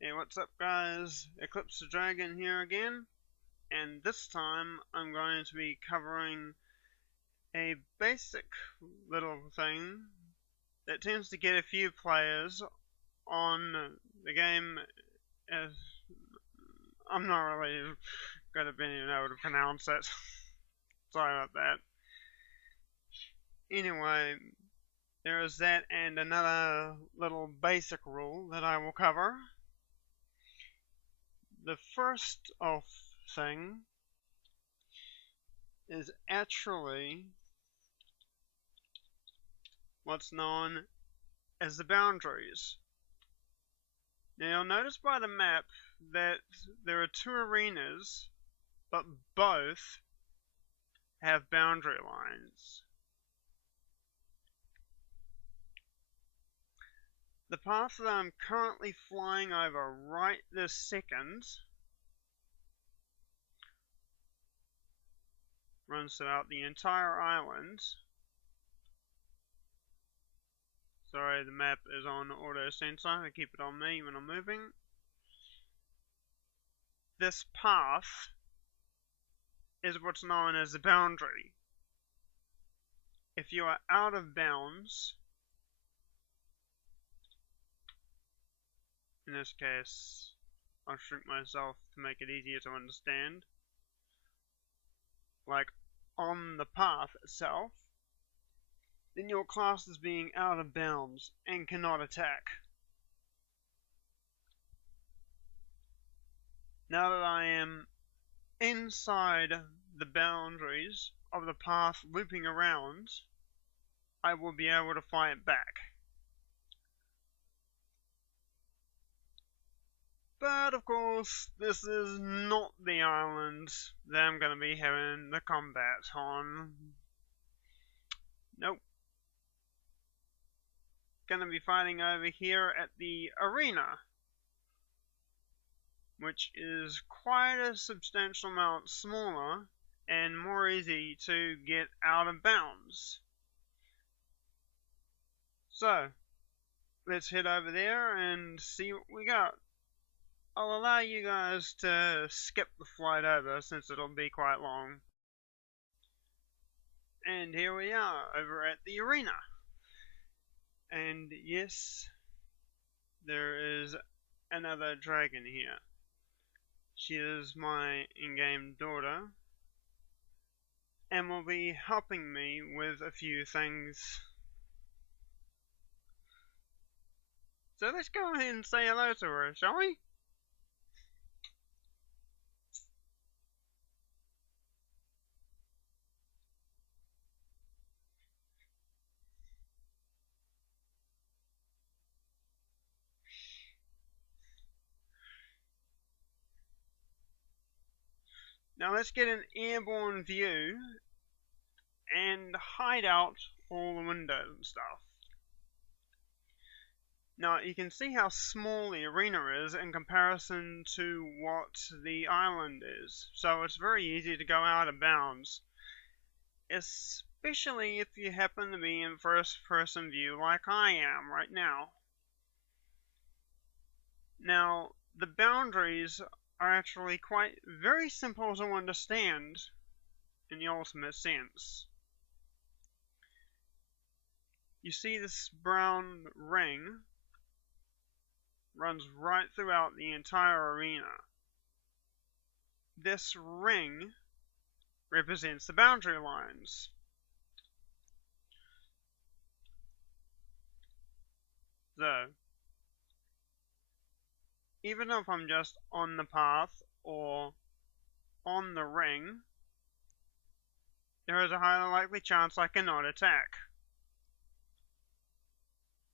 Hey, what's up guys? Eclipse the Dragon here again, and this time I'm going to be covering a basic little thing that tends to get a few players on the game. As I'm not really going to be able to pronounce it. Sorry about that. Anyway, there is that and another little basic rule that I will cover. The first of thing is actually what's known as the boundaries. Now you'll notice by the map that there are two arenas, but both have boundary lines. The path that I'm currently flying over right this second runs throughout the entire island. Sorry, the map is on auto sensor. I keep it on me when I'm moving. This path is what's known as the boundary. If you are out of bounds, in this case, I'll shrink myself to make it easier to understand, like on the path itself, then your class is being out of bounds and cannot attack. Now that I am inside the boundaries of the path looping around, I will be able to fight back. But of course, this is not the island that I'm going to be having the combat on. Nope. Going to be fighting over here at the arena, which is quite a substantial amount smaller and more easy to get out of bounds. So, let's head over there and see what we got. I'll allow you guys to skip the flight over since it'll be quite long. And here we are over at the arena. And yes, there is another dragon here. She is my in-game daughter and will be helping me with a few things. So let's go ahead and say hello to her, shall we? Now let's get an airborne view and hide out all the windows and stuff. Now you can see how small the arena is in comparison to what the island is, so it's very easy to go out of bounds, especially if you happen to be in first person view like I am right now. Now the boundaries are actually very simple to understand in the ultimate sense. You see this brown ring runs right throughout the entire arena. This ring represents the boundary lines. So, even if I'm just on the path or on the ring, there is a highly likely chance I cannot attack.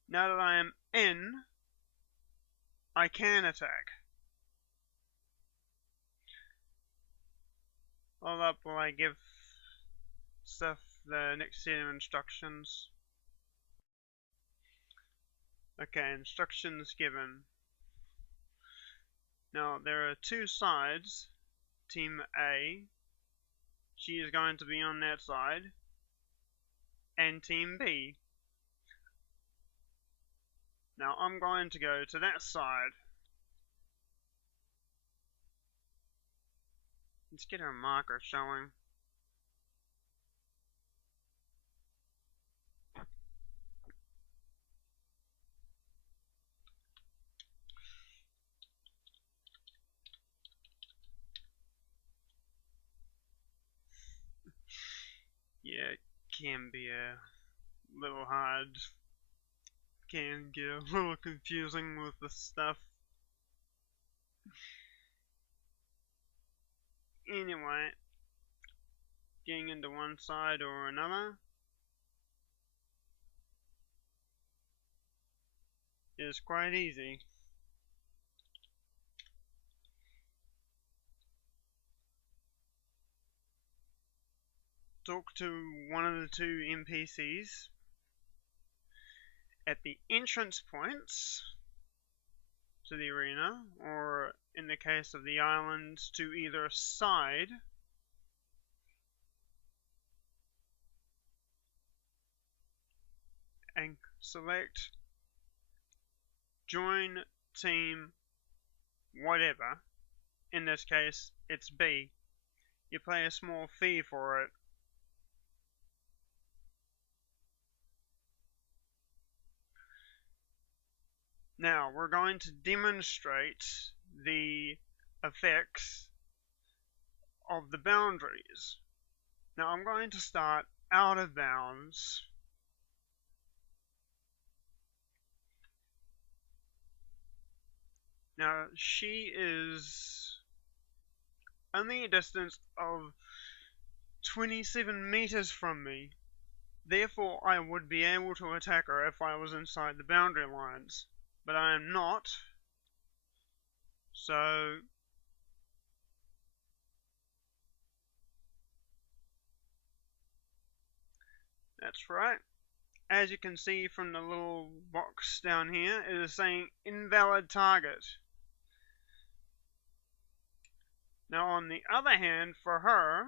Now that I am in, I can attack. Hold up while I give stuff the next set of instructions. Okay, instructions given. Now there are two sides. Team A, she is going to be on that side, and Team B. Now I'm going to go to that side. Let's get our marker showing. Yeah, it can be a little hard. Can get a little confusing with this stuff. Anyway, getting into one side or another is quite easy. Talk to one of the two NPCs at the entrance points to the arena, or in the case of the island, to either side, and select join team whatever. In this case, it's B. You pay a small fee for it. Now, we're going to demonstrate the effects of the boundaries. Now, I'm going to start out of bounds. Now, she is only a distance of 27 meters from me. Therefore, I would be able to attack her if I was inside the boundary lines. But I am not. So that's right. As you can see from the little box down here, it is saying invalid target. Now on the other hand, for her,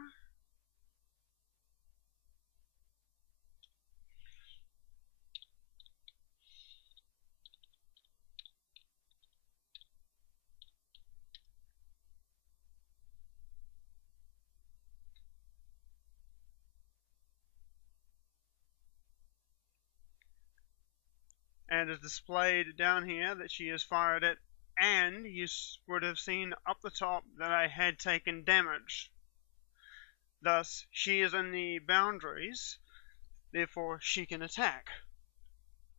and it's displayed down here that she has fired it, and you would have seen up the top that I had taken damage. Thus, she is in the boundaries, therefore she can attack.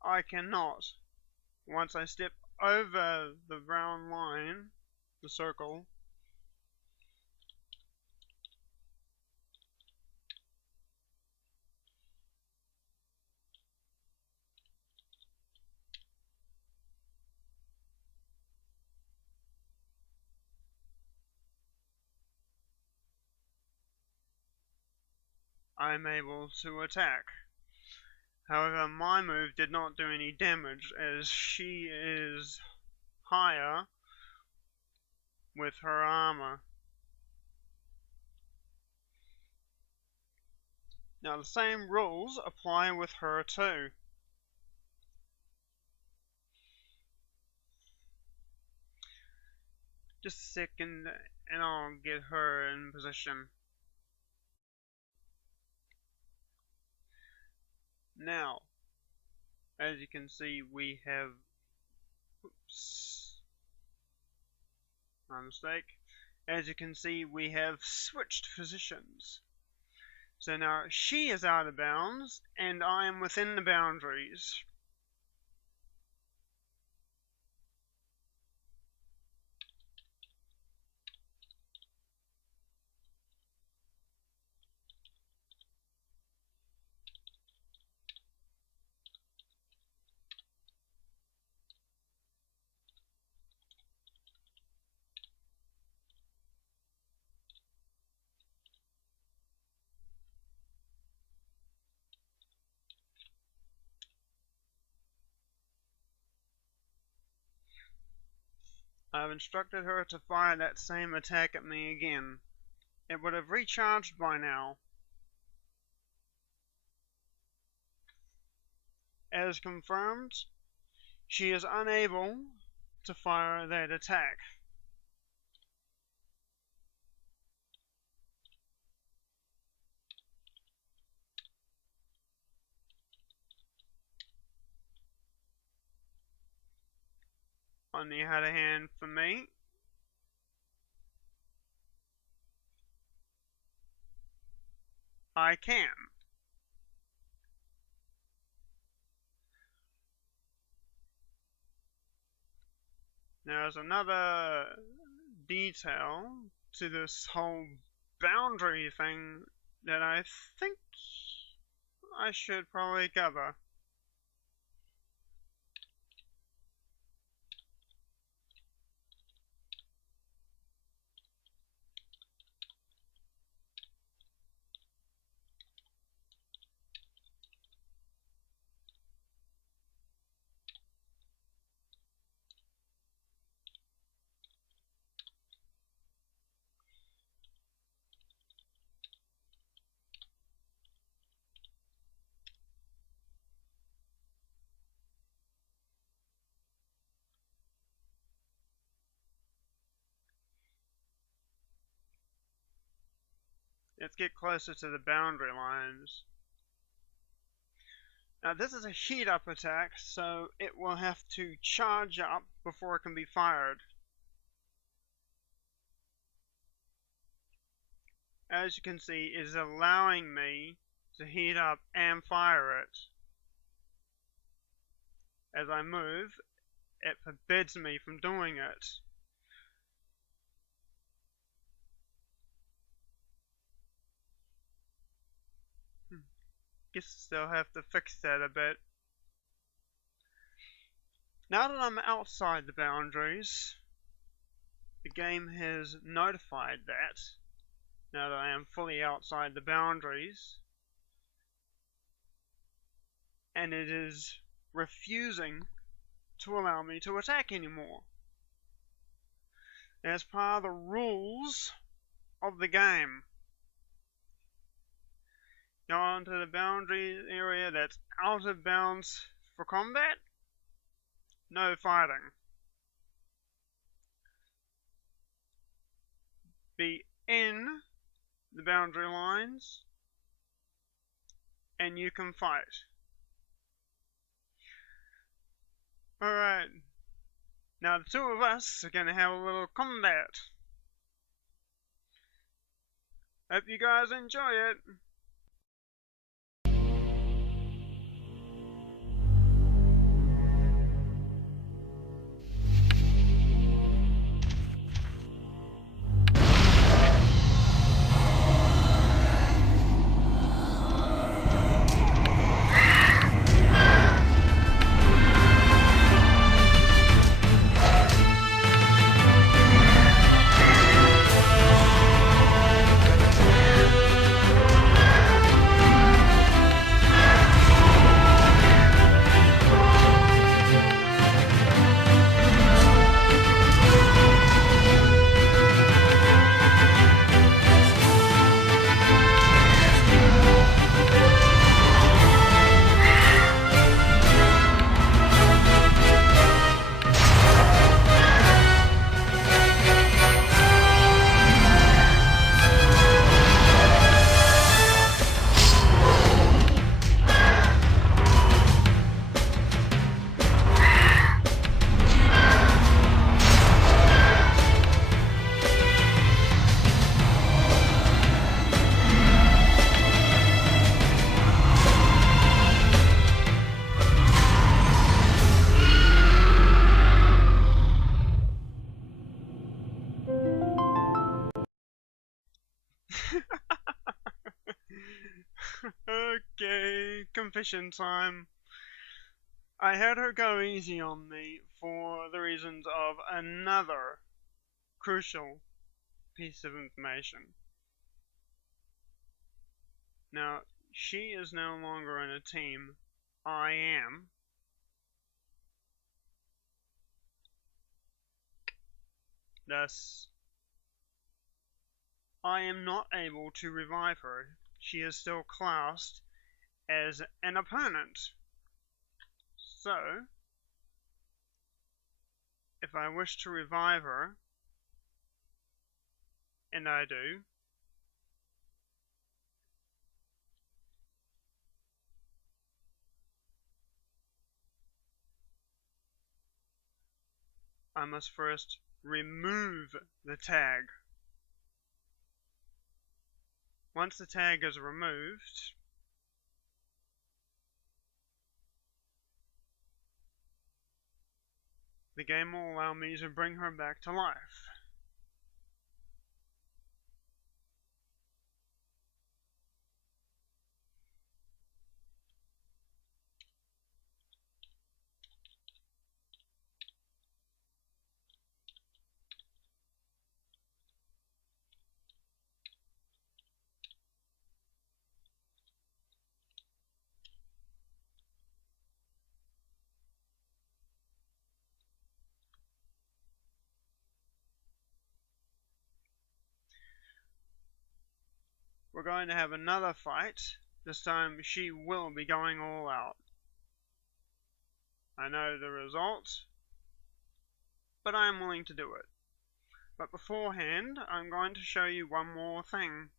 I cannot. Once I step over the brown line, the circle, I'm able to attack. However, my move did not do any damage as she is higher with her armor. Now the same rules apply with her too. Just a second and I'll get her in position. Now, as you can see, we have, oops, my mistake. As you can see, we have switched positions. So now she is out of bounds and I am within the boundaries. I've instructed her to fire that same attack at me again. It would have recharged by now. As confirmed, she is unable to fire that attack. On the other hand, for me, I can. There's another detail to this whole boundary thing that I think I should probably cover. Let's get closer to the boundary lines. Now this is a heat up attack, so it will have to charge up before it can be fired. As you can see, it is allowing me to heat up and fire it. As I move, it forbids me from doing it. Guess they'll have to fix that a bit. Now that I'm outside the boundaries, the game has notified that. Now that I am fully outside the boundaries, and it is refusing to allow me to attack anymore. As part of the rules of the game, go onto the boundary area that's out of bounds for combat, no fighting. Be in the boundary lines, and you can fight. Alright, now the two of us are gonna have a little combat. Hope you guys enjoy it. Okay, confession time. I had her go easy on me for the reasons of another crucial piece of information. Now, she is no longer in a team. I am. Thus, I am not able to revive her. She is still classed as an opponent. So, if I wish to revive her, and I do, I must first remove the tag. Once the tag is removed, the game will allow me to bring her back to life. We're going to have another fight. This time she will be going all out. I know the result, but I am willing to do it. But beforehand, I'm going to show you one more thing.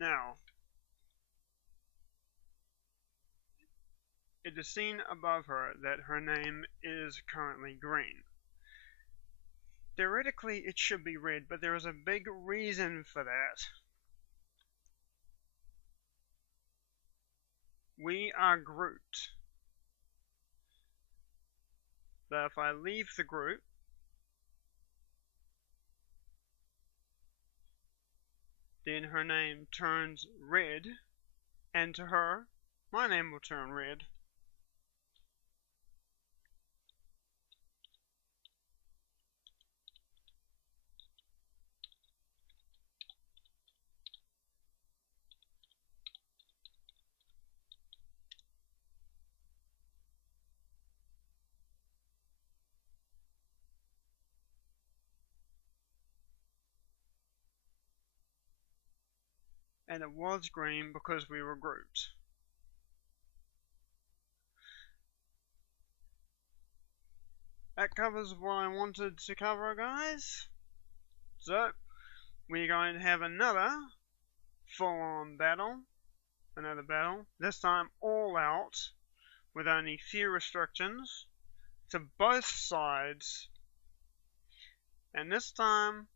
Now, it is seen above her that her name is currently green. Theoretically, it should be red, but there is a big reason for that. We are grouped. That if I leave the group, then her name turns red, and to her, my name will turn red. And it was green because we were grouped. That covers what I wanted to cover, guys. So, we're going to have another full-on battle. Another battle. This time all out, with only few restrictions to both sides. And this time,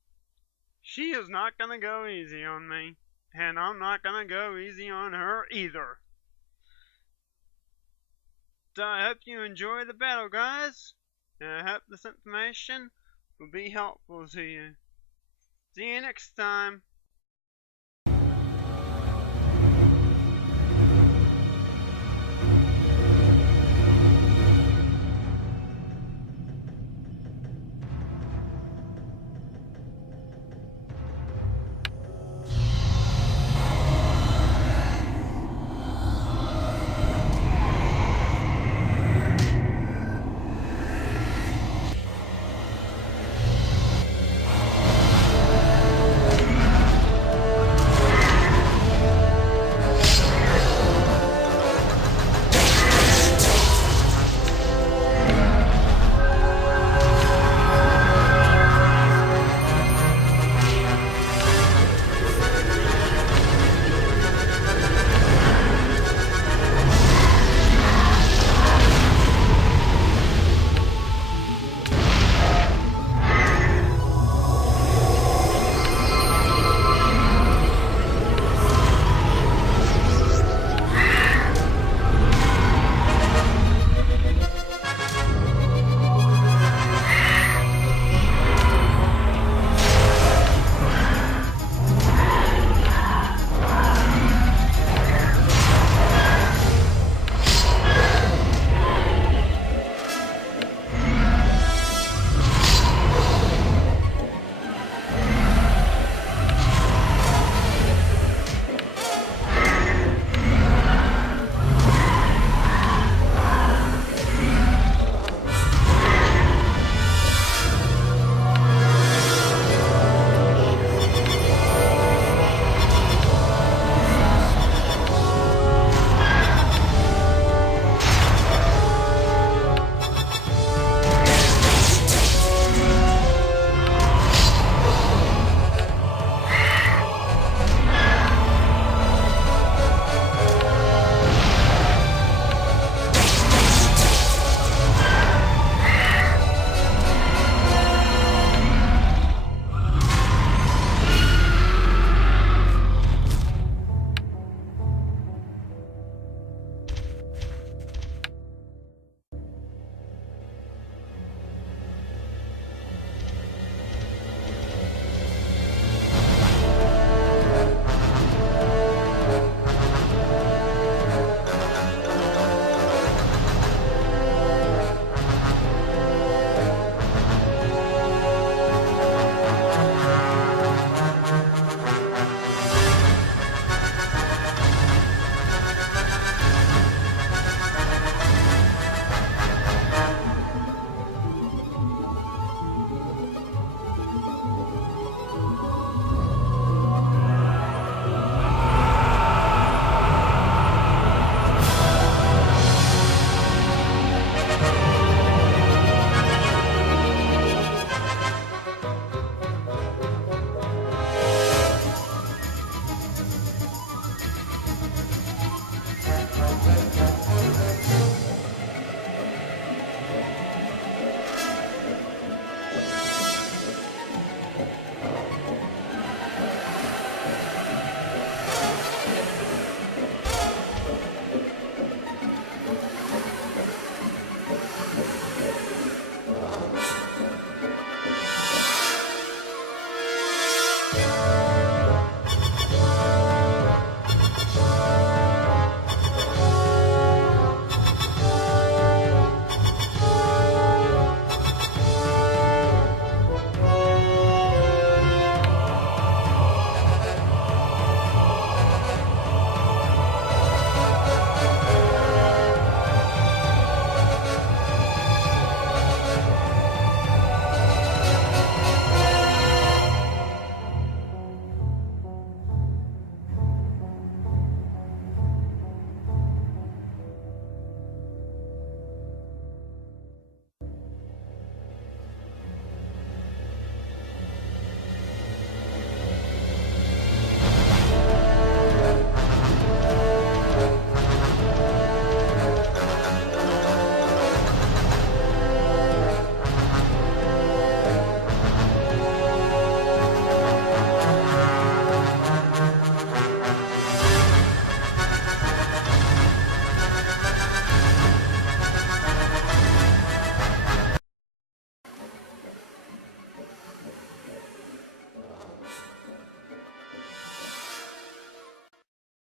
she is not going to go easy on me. And I'm not going to go easy on her either. So I hope you enjoy the battle, guys. And I hope this information will be helpful to you. See you next time.